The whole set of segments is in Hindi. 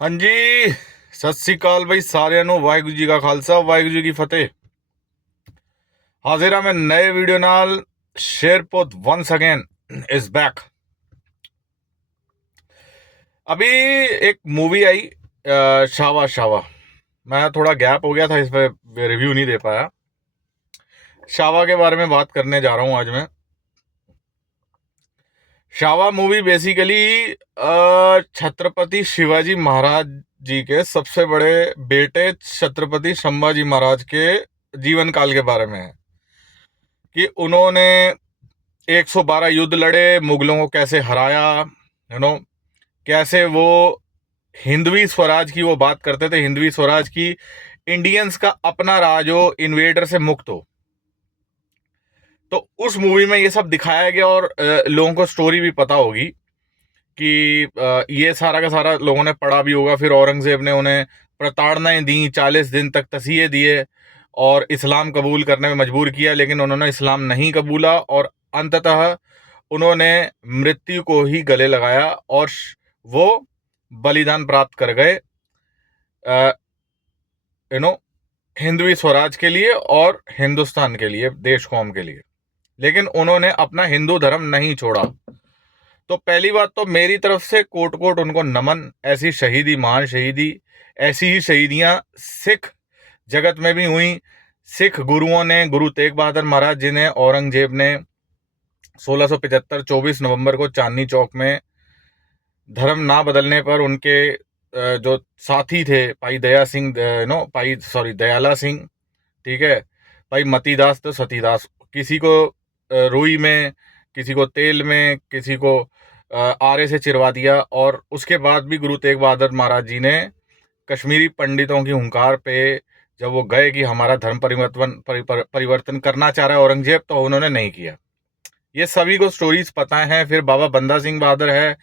हाँ जी, सत श्री अकाल बई सारिਆਂ ਨੂੰ ਵਾਹਿਗੁਰੂ ਜੀ ਕਾ ਖਾਲਸਾ ਵਾਹਿਗੁਰੂ ਜੀ ਕੀ ਫਤਿਹ। ਹਾਜ਼ਰ ਹਾਂ ਮੈਂ ਨਏ ਵੀਡੀਓ ਨਾਲ। शेरपुत वंस अगेन इज बैक। अभी एक मूवी आई शावा शावा। मैं थोड़ा गैप हो गया था, इस पर रिव्यू नहीं दे पाया। शावा के बारे में बात करने जा रहा हूं आज मैं। शावा मूवी बेसिकली छत्रपति शिवाजी महाराज जी के सबसे बड़े बेटे छत्रपति संभाजी महाराज के जीवन काल के बारे में है कि उन्होंने 112 युद्ध लड़े, मुगलों को कैसे हराया, कैसे वो हिंदवी स्वराज की वो बात करते थे, हिंदवी स्वराज की, इंडियंस का अपना राज हो, इन्वेडर से मुक्त हो। तो उस मूवी में ये सब दिखाया गया और लोगों को स्टोरी भी पता होगी कि ये सारा का सारा लोगों ने पढ़ा भी होगा। फिर औरंगजेब ने उन्हें प्रताड़नाएं दी, 40 दिन तक तसीहे दिए और इस्लाम कबूल करने में मजबूर किया, लेकिन उन्होंने इस्लाम नहीं कबूला और अंततः उन्होंने मृत्यु को ही गले लगाया और वो बलिदान प्राप्त कर गए हिंदवी स्वराज के लिए और हिंदुस्तान के लिए, देश कौम के लिए। लेकिन उन्होंने अपना हिंदू धर्म नहीं छोड़ा। तो पहली बात तो मेरी तरफ से कोट कोट उनको नमन। ऐसी शहीदी, महान शहीदी, ऐसी ही शहीदियां सिख जगत में भी हुई। सिख गुरुओं ने, गुरु तेग बहादुर महाराज जी ने, औरंगजेब ने 1675 24 नवंबर को चांदनी चौक में धर्म ना बदलने पर उनके जो साथी थे, भाई दया सिंह, दयाला सिंह, ठीक है, भाई मतीदास तो सतीदास, किसी को रुई में, किसी को तेल में, किसी को आरे से चिरवा दिया। और उसके बाद भी गुरु तेग बहादुर महाराज जी ने कश्मीरी पंडितों की हुंकार पे जब वो गए कि हमारा धर्म परिवर्तन करना चाह रहा है औरंगजेब, तो उन्होंने नहीं किया। ये सभी को स्टोरीज पता है। फिर बाबा बंदा सिंह बहादुर है,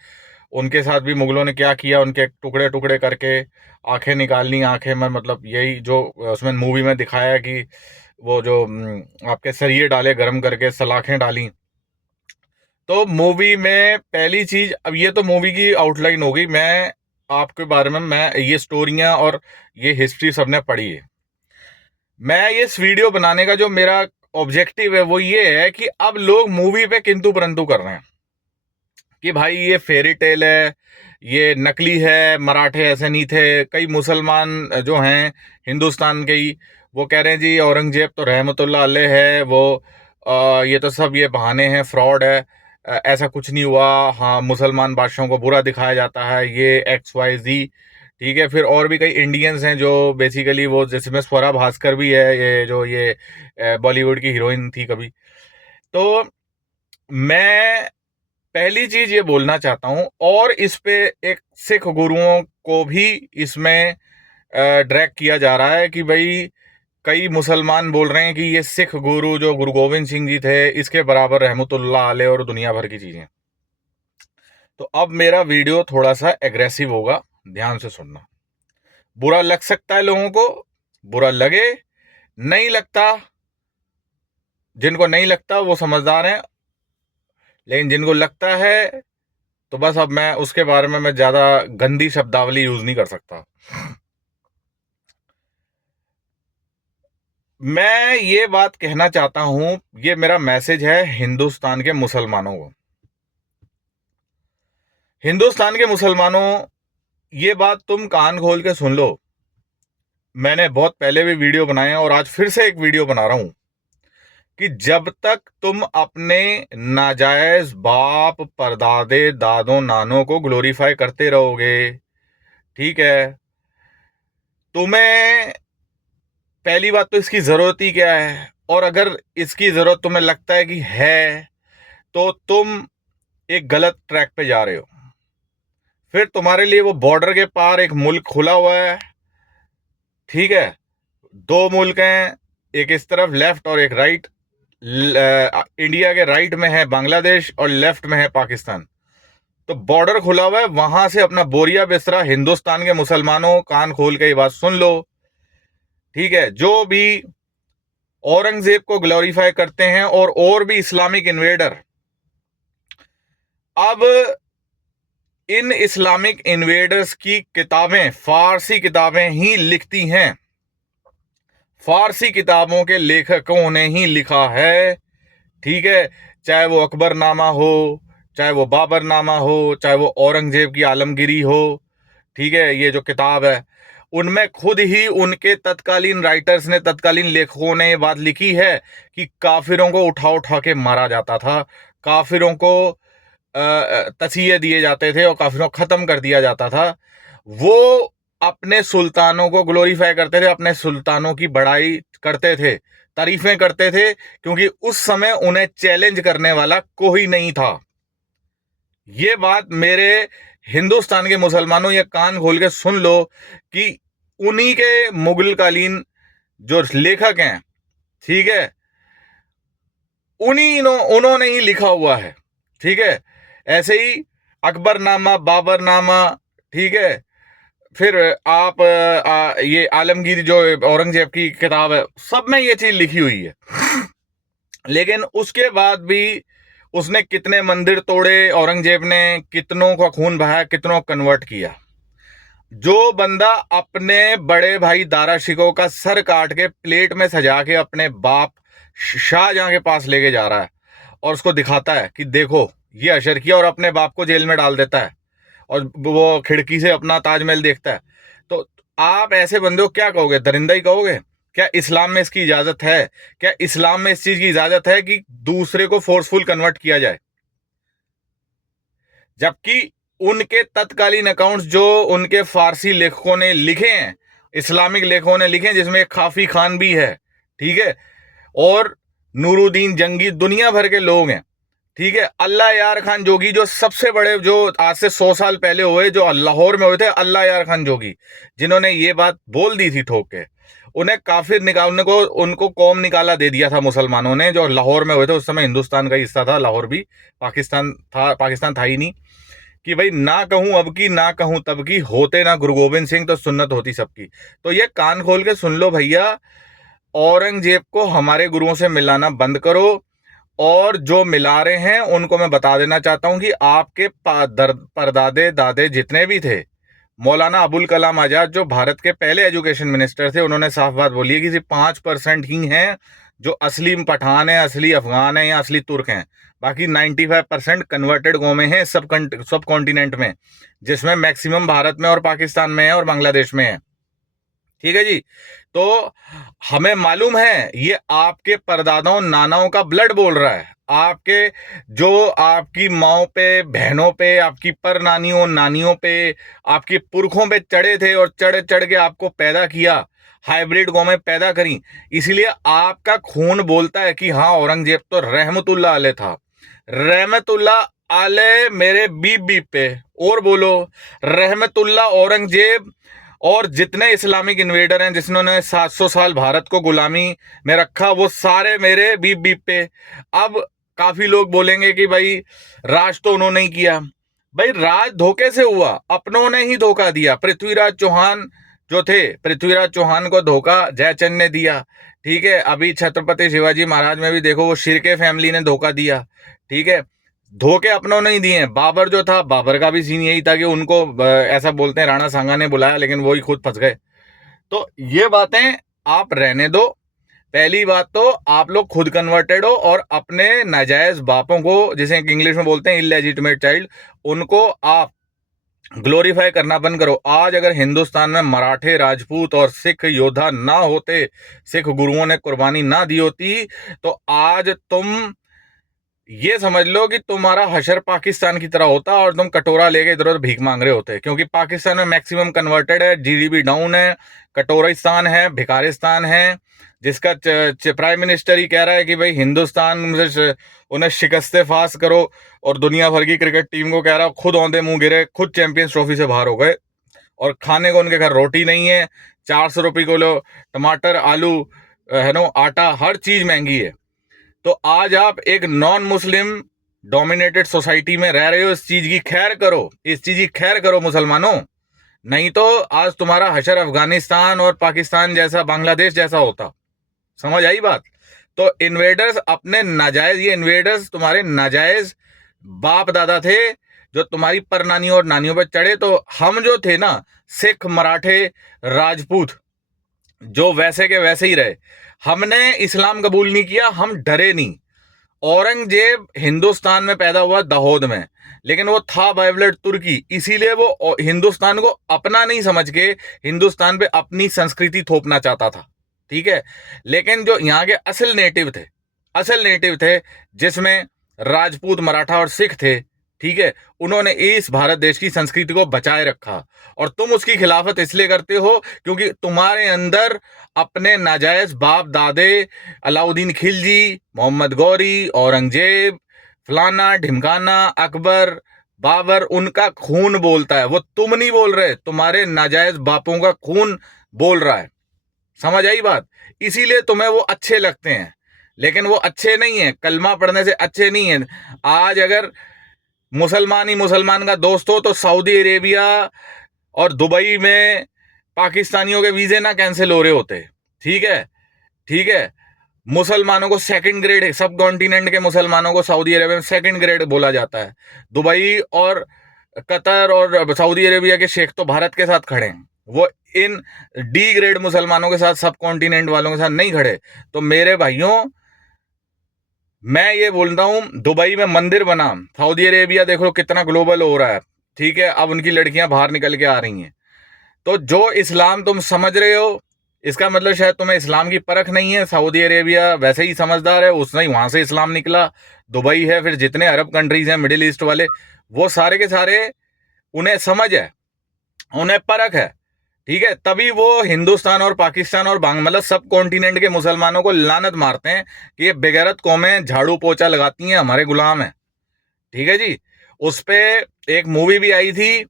उनके साथ भी मुगलों ने क्या किया, उनके टुकड़े टुकड़े करके आंखें निकालनी, आंखें में मतलब यही जो उसमें मूवी में दिखाया है कि वो जो आपके सरिये डाले गर्म करके, सलाखें डाली। तो मूवी में पहली चीज, अब ये तो मूवी की आउटलाइन हो गई, मैं आपके बारे में, मैं ये स्टोरियां और ये हिस्ट्री सबने पढ़ी है। मैं ये इस वीडियो बनाने का जो मेरा ऑब्जेक्टिव है वो ये है कि अब लोग मूवी पे किंतु परंतु कर रहे हैं कि भाई ये फेरी टेल है, ये नकली है, मराठे ऐसे नहीं थे। कई मुसलमान जो हैं हिंदुस्तान के ही, वो कह रहे हैं जी औरंगजेब तो रहमतुल्लाह अलैह है, वो ये तो सब ये बहाने हैं, फ्रॉड है, ऐसा कुछ नहीं हुआ। हाँ, मुसलमान बादशाहों को बुरा दिखाया जाता है, ये XYZ, ठीक है। फिर और भी कई इंडियंस हैं जो बेसिकली वो, जिसमें स्वरा भास्कर भी है, ये जो ये बॉलीवुड की हीरोइन थी कभी। तो मैं पहली चीज ये बोलना चाहता हूं, और इस पे एक सिख गुरुओं को भी इसमें ड्रैग किया जा रहा है कि भाई कई मुसलमान बोल रहे हैं कि ये सिख गुरु जो गुरु गोविंद सिंह जी थे, इसके बराबर रहमतुल्लाह अलैह और दुनिया भर की चीजें। तो अब मेरा वीडियो थोड़ा सा एग्रेसिव होगा, ध्यान से सुनना। बुरा लग सकता है लोगों को, बुरा लगे, नहीं लगता, जिनको नहीं लगता वो समझदार हैं, लेकिन जिनको लगता है तो बस अब मैं उसके बारे में मैं ज्यादा गंदी शब्दावली यूज नहीं कर सकता। मैं ये बात कहना चाहता हूं, ये मेरा मैसेज है हिंदुस्तान के मुसलमानों को। हिंदुस्तान के मुसलमानों, ये बात तुम कान खोल के सुन लो। मैंने बहुत पहले भी वीडियो बनाए हैं और आज फिर से एक वीडियो बना रहा हूं कि जब तक तुम अपने नाजायज बाप, परदादे, दादों, नानों को ग्लोरीफाई करते रहोगे, ठीक है, तुम्हें पहली बात तो इसकी जरूरत ही क्या है, और अगर इसकी जरूरत तुम्हें लगता है कि है तो तुम एक गलत ट्रैक पे जा रहे हो। फिर तुम्हारे लिए वो बॉर्डर के पार एक मुल्क खुला हुआ है, ठीक है, दो मुल्क हैं, एक इस तरफ लेफ्ट और एक राइट। इंडिया के राइट में है बांग्लादेश और लेफ्ट में है पाकिस्तान। तो बॉर्डर खुला हुआ है, वहां से अपना बोरिया बिस्तरा, हिंदुस्तान के मुसलमानों कान खोल के ये बात सुन लो, ठीक है। जो भी औरंगजेब को ग्लोरीफाई करते हैं और भी इस्लामिक इन्वेडर, अब इन इस्लामिक इन्वेडर्स की किताबें फारसी किताबें ही लिखती हैं, फारसी किताबों के लेखकों ने ही लिखा है, ठीक है। चाहे वो अकबरनामा हो, चाहे वो बाबरनामा हो, चाहे वो औरंगजेब की आलमगिरी हो, ठीक है। ये जो किताब है उनमें खुद ही उनके तत्कालीन राइटर्स ने, तत्कालीन लेखकों ने ये बात लिखी है कि काफिरों को उठा उठा के मारा जाता था, काफिरों को तसीहे दिए जाते थे और काफिरों को खत्म कर दिया जाता था। वो अपने सुल्तानों को ग्लोरीफाई करते थे, अपने सुल्तानों की बड़ाई करते थे, तारीफें करते थे, क्योंकि उस समय उन्हें चैलेंज करने वाला कोई नहीं था। ये बात मेरे हिंदुस्तान के मुसलमानों ये कान खोल के सुन लो कि उन्हीं के मुगलकालीन जो लेखक हैं, ठीक है, उन्होंने ही लिखा हुआ है, ठीक है। ऐसे ही अकबरनामा, बाबरनामा, ठीक है। फिर आप ये आलमगीर जो औरंगजेब की किताब है, सब में ये चीज लिखी हुई है। लेकिन उसके बाद भी उसने कितने मंदिर तोड़े, औरंगजेब ने कितनों का खून बहाया, कितनों कन्वर्ट किया। जो बंदा अपने बड़े भाई दारा शिकोह का सर काट के प्लेट में सजा के अपने बाप शाहजहां के पास लेके जा रहा है और उसको दिखाता है कि देखो ये अशर किया, और अपने बाप को जेल में डाल देता है और वो खिड़की से अपना ताजमहल देखता है, तो आप ऐसे बंदे को क्या कहोगे? दरिंदा ही कहोगे? क्या इस्लाम में इसकी इजाजत है? क्या इस्लाम में इस चीज की इजाजत है कि दूसरे को फोर्सफुल कन्वर्ट किया जाए? जबकि उनके तत्कालीन अकाउंट्स जो उनके फारसी लेखकों ने लिखे हैं, इस्लामिक लेखकों ने लिखे हैं, जिसमें खाफी खान भी है, ठीक है, और नूरुद्दीन जंगी, दुनिया भर के लोग हैं, ठीक है। अल्लाह यार खान जोगी, जो सबसे बड़े, जो आज से 100 साल पहले हुए, जो लाहौर में हुए थे, अल्लाह यार खान जोगी, जिन्होंने ये बात बोल दी थी ठोक के, उन्हें काफिर निकालने को, उनको कौम निकाला दे दिया था मुसलमानों ने, जो लाहौर में हुए थे। उस समय हिंदुस्तान का हिस्सा था लाहौर भी, पाकिस्तान था ही नहीं। कि भाई ना कहूं अब की, ना कहूं तब की, होते ना गुरु गोविंद सिंह तो सुन्नत होती सबकी। तो ये कान खोल के सुन लो भैया, औरंगजेब को हमारे गुरुओं से मिलाना बंद करो। और जो मिला रहे हैं उनको मैं बता देना चाहता हूं कि आपके परदादे दादे जितने भी थे, मौलाना अबुल कलाम आजाद जो भारत के पहले एजुकेशन मिनिस्टर थे, उन्होंने साफ बात बोली है कि सिर्फ 5% ही हैं जो असली पठान है, असली अफगान है या असली तुर्क हैं। बाकी 95% कन्वर्टेड कौमें हैं सब कॉन्टिनेंट में, जिसमें मैक्सिमम भारत में और पाकिस्तान में है और बांग्लादेश में है, ठीक है जी। तो हमें मालूम है ये आपके परदादाओं नानाओं का ब्लड बोल रहा है, आपके जो आपकी माओ पे, बहनों पे, आपकी पर नानियों नानियों पे, आपके पुरखों पे चढ़े थे और चढ़ चढ़ के आपको पैदा किया, हाइब्रिड कौमें पैदा करी। इसलिए आपका खून बोलता है कि हाँ, औरंगजेब तो रहमतुल्लाह अलैह था, रहमतुल्लाह अलैह मेरे बीप बीप पे। और बोलो रहमतुल्लाह औरंगजेब और जितने इस्लामिक इन्वेडर हैं जिन्होंने 700 साल भारत को गुलामी में रखा, वो सारे मेरे बीप बीप पे। अब काफी लोग बोलेंगे कि भाई राज तो उन्होंने ही किया। भाई राज धोखे से हुआ, अपनों ने ही धोखा दिया। पृथ्वीराज चौहान जो थे, पृथ्वीराज चौहान को धोखा जयचंद ने दिया, ठीक है। अभी छत्रपति शिवाजी महाराज में भी देखो, वो शिर्के फैमिली ने धोखा दिया, ठीक है। धोखे अपनों ने ही दिए। बाबर जो था, बाबर का भी सीन यही था कि उनको ऐसा बोलते हैं राणा सांगा ने बुलाया, लेकिन वो ही खुद फंस गए। तो ये बातें आप रहने दो। पहली बात तो आप लोग खुद कन्वर्टेड हो और अपने नाजायज बापों को, जिसे इंग्लिश में बोलते हैं इलेजिटिमेट चाइल्ड, उनको आप ग्लोरीफाई करना बंद करो। आज अगर हिंदुस्तान में मराठे, राजपूत और सिख योद्धा ना होते, सिख गुरुओं ने कुर्बानी ना दी होती, तो आज तुम ये समझ लो कि तुम्हारा हशर पाकिस्तान की तरह होता और तुम कटोरा लेके इधर उधर भीख मांग रहे होते। क्योंकि पाकिस्तान में मैक्सिमम कन्वर्टेड है, जीडीपी डाउन है, कटोरिस्तान है, भिखारिस्तान है, जिसका प्राइम मिनिस्टर ही कह रहा है कि भाई हिंदुस्तान में उन्हें शिकस्ते फास करो, और दुनिया भर की क्रिकेट टीम को कह रहा है, खुद औंधे मुंह गिरे, खुद चैंपियंस ट्रॉफी से बाहर हो गए, और खाने को उनके घर रोटी नहीं है, 400 रुपये किलो टमाटर, आलू, है नो, आटा, हर चीज महंगी है। तो आज आप एक नॉन मुस्लिम डोमिनेटेड सोसाइटी में रह रहे हो। इस चीज की खैर करो, इस चीज की खैर करो मुसलमानों, नहीं तो आज तुम्हारा हशर अफगानिस्तान और पाकिस्तान जैसा, बांग्लादेश जैसा होता। समझ आई बात? तो इन्वेडर्स अपने नाजायज, ये इन्वेडर्स तुम्हारे नाजायज बाप दादा थे, जो तुम्हारी परनानियों और नानियों पर चढ़े। तो हम जो थे ना, सिख, मराठे, राजपूत, जो वैसे के वैसे ही रहे। हमने इस्लाम कबूल नहीं किया, हम डरे नहीं। औरंगजेब हिंदुस्तान में पैदा हुआ, दाहोद में, लेकिन वो था बाय ब्लड तुर्की, इसीलिए वो हिंदुस्तान को अपना नहीं समझ के हिंदुस्तान पे अपनी संस्कृति थोपना चाहता था। ठीक है, लेकिन जो यहाँ के असल नेटिव थे, जिसमें राजपूत, मराठा और सिख थे, ठीक है, उन्होंने इस भारत देश की संस्कृति को बचाए रखा। और तुम उसकी खिलाफत इसलिए करते हो क्योंकि तुम्हारे अंदर अपने नाजायज बाप दादे, अलाउद्दीन खिलजी, मोहम्मद गौरी, औरंगजेब, फलाना ढिमकाना, अकबर, बाबर, उनका खून बोलता है। वो तुम नहीं बोल रहे, तुम्हारे नाजायज बापों का खून बोल रहा है। समझ आई बात? इसीलिए तुम्हें वो अच्छे लगते हैं, लेकिन वो अच्छे नहीं है, कलमा पढ़ने से अच्छे नहीं है। आज अगर मुसलमान ही मुसलमान का दोस्त हो तो सऊदी अरेबिया और दुबई में पाकिस्तानियों के वीजे ना कैंसिल हो रहे होते। ठीक है, ठीक है। मुसलमानों को सेकंड ग्रेड, सब कॉन्टिनेंट के मुसलमानों को सऊदी अरेबिया में सेकंड ग्रेड बोला जाता है। दुबई और कतर और सऊदी अरेबिया के शेख तो भारत के साथ खड़े हैं, वो इन डी ग्रेड मुसलमानों के साथ, सब कॉन्टिनेंट वालों के साथ नहीं खड़े। तो मेरे भाइयों, मैं ये बोलता हूं, दुबई में मंदिर बना, सऊदी अरेबिया देखो कितना ग्लोबल हो रहा है। ठीक है, अब उनकी लड़कियां बाहर निकल के आ रही हैं। तो जो इस्लाम तुम समझ रहे हो, इसका मतलब शायद तुम्हें इस्लाम की परख नहीं है। सऊदी अरेबिया वैसे ही समझदार है, उसने ही वहां से इस्लाम निकला। दुबई है, फिर जितने अरब कंट्रीज हैं मिडिल ईस्ट वाले, वो सारे के सारे उन्हें समझ है, उन्हें परख है। ठीक है, तभी वो हिंदुस्तान और पाकिस्तान और मतलब सब कॉन्टिनेंट के मुसलमानों को लानत मारते हैं कि ये बेगैरत कौमें झाड़ू पोछा लगाती हैं, हमारे गुलाम है। ठीक है जी। उस पे एक मूवी भी आई थी,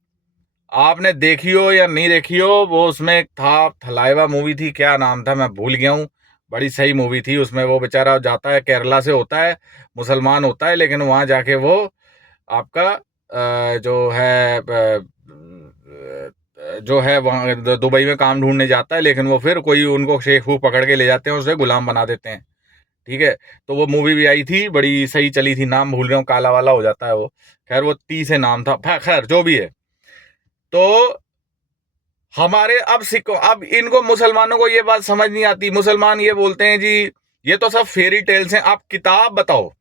आपने देखी हो या नहीं देखी हो, वो उसमें एक था, थलाइवा मूवी थी, क्या नाम था मैं भूल गया हूँ। बड़ी सही मूवी थी। उसमें वो बेचारा जाता है, केरला से होता है, मुसलमान होता है, लेकिन वहां जाके वो आपका जो है जो है वहाँ दुबई में काम ढूंढने जाता है, लेकिन वो फिर कोई उनको शेख फूक पकड़ के ले जाते हैं, उसे गुलाम बना देते हैं। ठीक है, तो वो मूवी भी आई थी, बड़ी सही चली थी, नाम भूल रहा हूँ, काला वाला हो जाता है वो। खैर वो ती से नाम था, खैर जो भी है। तो हमारे अब सिखों, अब इनको मुसलमानों को ये बात समझ नहीं आती। मुसलमान ये बोलते हैं जी ये तो सब फेरी टेल्स हैं, आप किताब बताओ,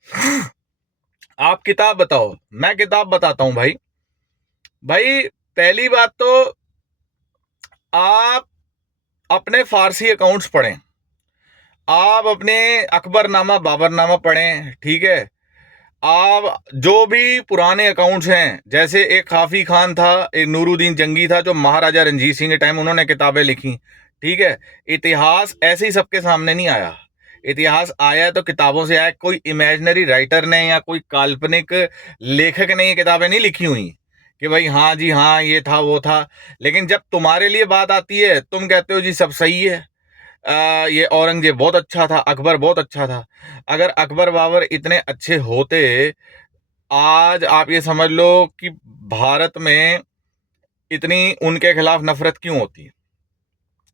आप किताब बताओ। मैं किताब बताता हूं भाई। भाई पहली बात तो आप अपने फारसी अकाउंट्स पढ़ें, आप अपने अकबरनामा, बाबरनामा पढ़ें। ठीक है, आप जो भी पुराने अकाउंट्स हैं, जैसे एक काफी खान था, एक नूरुद्दीन जंगी था, जो महाराजा रंजीत सिंह के टाइम उन्होंने किताबें लिखी। ठीक है, इतिहास ऐसे ही सबके सामने नहीं आया, इतिहास आया तो किताबों से आया। कोई इमेजिनरी राइटर ने या कोई काल्पनिक लेखक ने ये किताबें नहीं लिखी हुई कि भाई हाँ जी हाँ ये था वो था। लेकिन जब तुम्हारे लिए बात आती है, तुम कहते हो जी सब सही है, ये औरंगजेब बहुत अच्छा था, अकबर बहुत अच्छा था। अगर अकबर बाबर इतने अच्छे होते, आज आप ये समझ लो कि भारत में इतनी उनके खिलाफ नफरत क्यों होती,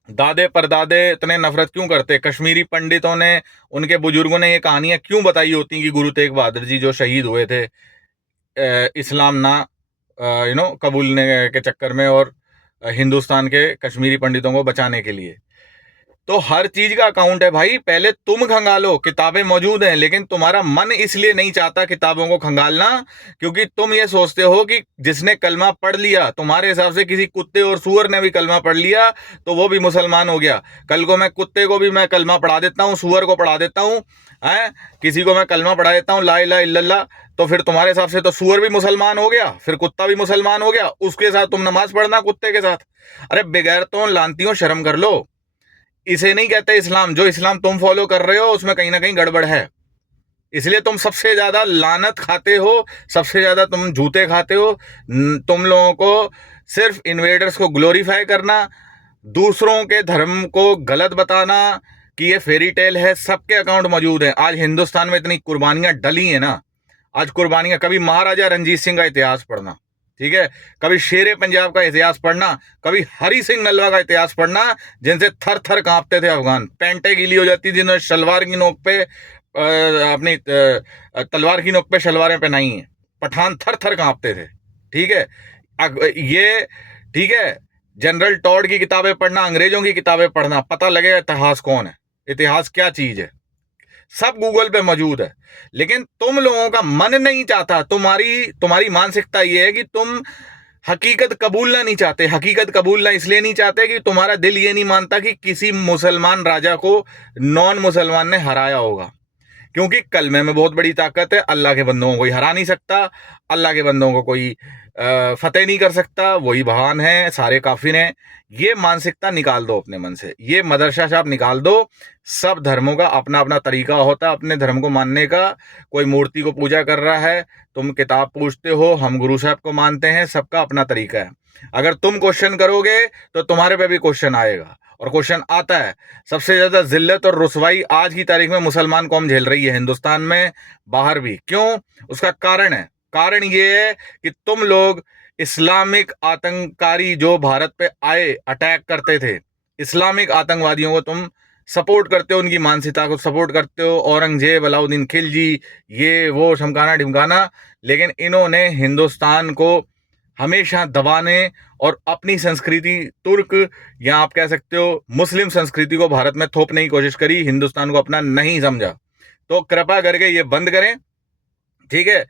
दादे परदादे इतने नफरत क्यों करते, कश्मीरी पंडितों ने, उनके बुजुर्गों ने ये कहानियां क्यों बताई होती कि गुरु तेग बहादुर जी जो शहीद हुए थे इस्लाम ना कबूलने के चक्कर में, और हिंदुस्तान के कश्मीरी पंडितों को बचाने के लिए। तो हर चीज का अकाउंट है भाई। पहले तुम खंगालो, किताबें मौजूद हैं, लेकिन तुम्हारा मन इसलिए नहीं चाहता किताबों को खंगालना क्योंकि तुम ये सोचते हो कि जिसने कलमा पढ़ लिया, तुम्हारे हिसाब से किसी कुत्ते और सुअर ने भी कलमा पढ़ लिया तो वो भी मुसलमान हो गया। कल को मैं कुत्ते को भी मैं कलमा पढ़ा देता हूँ, सुअर को पढ़ा देता हूँ, है किसी को मैं कलमा पढ़ा देता हूँ ला इलाहा इल्लल्लाह, तो फिर तुम्हारे हिसाब से तो सुअर भी मुसलमान हो गया, फिर कुत्ता भी मुसलमान हो गया, उसके साथ तुम नमाज पढ़ना कुत्ते के साथ। अरे बेगैरतों, लानतियों, शर्म कर लो। इसे नहीं कहते इस्लाम। जो इस्लाम तुम फॉलो कर रहे हो उसमें कहीं ना कहीं गड़बड़ है, इसलिए तुम सबसे ज्यादा लानत खाते हो, सबसे ज्यादा तुम जूते खाते हो। तुम लोगों को सिर्फ इन्वेडर्स को ग्लोरीफाई करना, दूसरों के धर्म को गलत बताना कि ये फेरी टेल है, सबके अकाउंट मौजूद हैं। आज हिंदुस्तान में इतनी कुर्बानियां डली हैं ना, आज कुर्बानियां, कभी महाराजा रंजीत सिंह का इतिहास पढ़ना, ठीक है, कभी शेरे पंजाब का इतिहास पढ़ना, कभी हरि सिंह नलवा का इतिहास पढ़ना, जिनसे थर थर कांपते थे अफगान, पैंटे गीली हो जाती थी, जिन्होंने शलवार की नोक पे अपनी तलवार की नोक पे शलवारें पहनाई हैं, पठान थर थर कांपते थे। ठीक है, ये ठीक है, जनरल टॉड की किताबें पढ़ना, अंग्रेजों की किताबें पढ़ना, पता लगेगा इतिहास कौन है, इतिहास क्या चीज है, सब गूगल पे मौजूद है। लेकिन तुम लोगों का मन नहीं चाहता, तुम्हारी मानसिकता ये है कि तुम हकीकत कबूलना नहीं चाहते। हकीकत कबूलना इसलिए नहीं चाहते कि तुम्हारा दिल ये नहीं मानता कि किसी मुसलमान राजा को नॉन मुसलमान ने हराया होगा, क्योंकि कलमे में बहुत बड़ी ताकत है। अल्लाह के बंदों को कोई हरा नहीं सकता, अल्लाह के बंदों को कोई फतेह नहीं कर सकता, वही भगवान है, सारे काफिर हैं। ये मानसिकता निकाल दो अपने मन से, ये मदरसा साहब निकाल दो। सब धर्मों का अपना अपना तरीका होता है अपने धर्म को मानने का। कोई मूर्ति को पूजा कर रहा है, तुम किताब पूछते हो, हम गुरु साहब को मानते हैं, सबका अपना तरीका है। अगर तुम क्वेश्चन करोगे तो तुम्हारे पे भी क्वेश्चन आएगा, और क्वेश्चन आता है। सबसे ज्यादा जिल्लत और रुसवाई आज की तारीख में मुसलमान कौम झेल रही है, हिंदुस्तान में, बाहर भी। क्यों? उसका कारण ये है कि तुम लोग इस्लामिक आतंककारी जो भारत पे आए, अटैक करते थे, इस्लामिक आतंकवादियों को तुम सपोर्ट करते हो, उनकी मानसिकता को सपोर्ट करते हो। औरंगजेब, अलाउद्दीन खिलजी, ये वो शमकाना ढिमकाना। लेकिन इन्होंने हिंदुस्तान को हमेशा दबाने और अपनी संस्कृति, तुर्क या आप कह सकते हो मुस्लिम संस्कृति को भारत में थोपने की कोशिश करी, हिंदुस्तान को अपना नहीं समझा। तो कृपा करके ये बंद करें, ठीक है।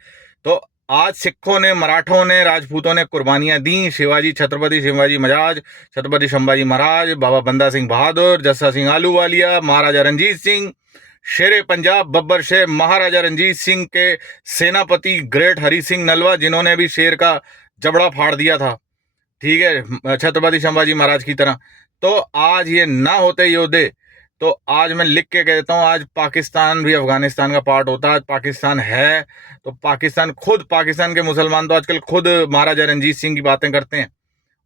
तो आज सिखों ने, मराठों ने, राजपूतों ने कुर्बानियां दी। शिवाजी, छत्रपति शिवाजी महाराज, छत्रपति संभाजी महाराज, बाबा बंदा सिंह बहादुर, जस्सा सिंह आलूवालिया, महाराजा रंजीत सिंह, शेरे पंजाब, बब्बर शेर, महाराजा रंजीत सिंह के सेनापति ग्रेट हरि सिंह नलवा, जिन्होंने भी शेर का जबड़ा फाड़ दिया था, ठीक है, छत्रपति संभाजी महाराज की तरह। तो आज ये ना होते योद्धे, तो आज मैं लिख के कहता हूं, आज पाकिस्तान भी अफगानिस्तान का पार्ट होता है। आज पाकिस्तान है तो पाकिस्तान के मुसलमान तो आजकल खुद महाराजा रंजीत सिंह की बातें करते हैं।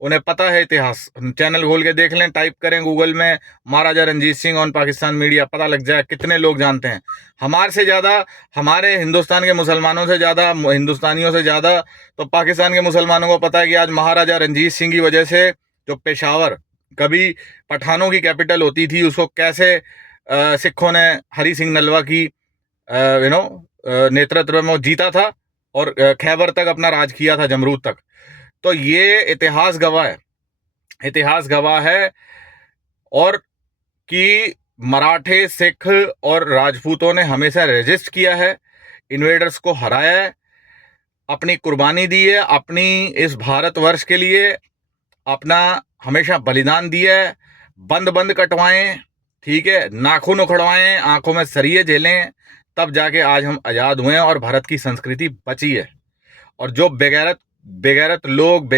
उन्हें पता है इतिहास। चैनल खोल के देख लें, टाइप करें गूगल में महाराजा रंजीत सिंह ऑन पाकिस्तान मीडिया, पता लग जाए कितने लोग जानते हैं। हमारे से ज़्यादा, हमारे हिंदुस्तान के मुसलमानों से ज़्यादा, हिंदुस्तानियों से ज़्यादा तो पाकिस्तान के मुसलमानों को पता है कि आज महाराजा रंजीत सिंह की वजह से जो पेशावर कभी पठानों की कैपिटल होती थी, उसको कैसे सिखों ने हरि सिंह नलवा की नेतृत्व में जीता था, और खैबर तक अपना राज किया था, जमरूद तक। तो ये इतिहास गवाह है। और कि मराठे, सिख और राजपूतों ने हमेशा रेजिस्ट किया है, इन्वेडर्स को हराया है, अपनी कुर्बानी दी है, अपनी इस भारतवर्ष के लिए अपना हमेशा बलिदान दिया है। बंद कटवाएं, ठीक है, नाखून उखड़वाएं, आंखों में सरिये झेलें, तब जाके आज हम आजाद हुए हैं और भारत की संस्कृति बची है। और जो बेगैरत लोग,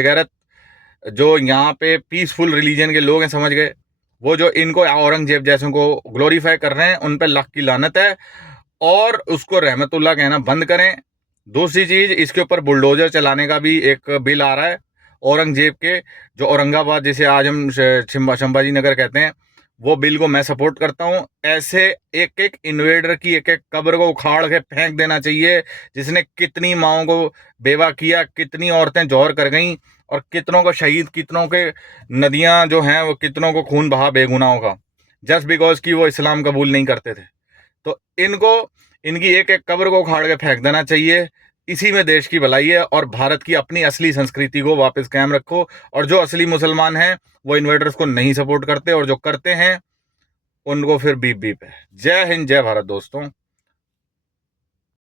जो यहाँ पे पीसफुल रिलीजन के लोग हैं, समझ गए, वो जो इनको औरंगजेब जैसों को ग्लोरीफाई कर रहे हैं, उन पे लाख की लानत है, और उसको रहमतुल्लाह कहना बंद करें। दूसरी चीज, इसके ऊपर बुलडोजर चलाने का भी एक बिल आ रहा है औरंगजेब के, जो औरंगाबाद, जिसे आज हम संभाजी नगर कहते हैं, वो बिल को मैं सपोर्ट करता हूं। ऐसे एक एक इन्वेडर की एक एक कब्र को उखाड़ के फेंक देना चाहिए, जिसने कितनी माओं को बेवा किया, कितनी औरतें जौहर कर गईं, और कितनों को शहीद, कितनों के नदियां जो हैं वो कितनों को खून बहा बेगुनाहों का, जस्ट बिकॉज कि वो इस्लाम कबूल नहीं करते थे। तो इनकी एक एक कब्र को उखाड़ के फेंक देना चाहिए। इसी में देश की भलाई है, और भारत की अपनी असली संस्कृति को वापस कायम रखो। और जो असली मुसलमान हैं वो इन्वेडर्स को नहीं सपोर्ट करते, और जो करते हैं उनको फिर बीप बीप है। जय हिंद, जय भारत दोस्तों।